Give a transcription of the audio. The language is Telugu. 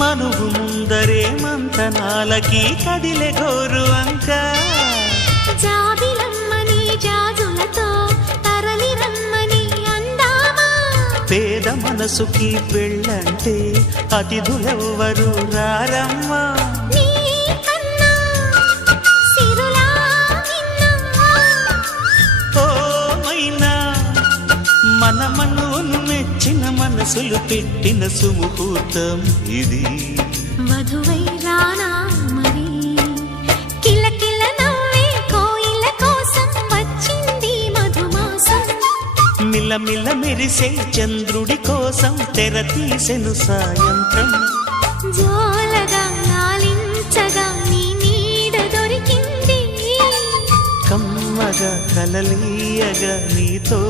మనువు ముందరే మంతనాలకి కదిలే గోరు అంక జాబిలమ్మని జాజులతో తరలి రమ్మని అందామా పేద మనసుకి పెళ్ళంటే అతిథులెవ్వరు రారమ్మా మన మనవును మెచ్చిన మనసులు పెట్టిన సుముహూర్తం ఇది వధువై రానా మరి కిలకిల నవ్వే కోయిల కోసం వచ్చింది మధుమాసం మిలమిల మెరిసే చంద్రుడి కోసం తెర తీసెను సాయంత్రం జోలగా లాలించగా నీ నీడ దొరికింది కమ్మగా కలలీయగా నీతో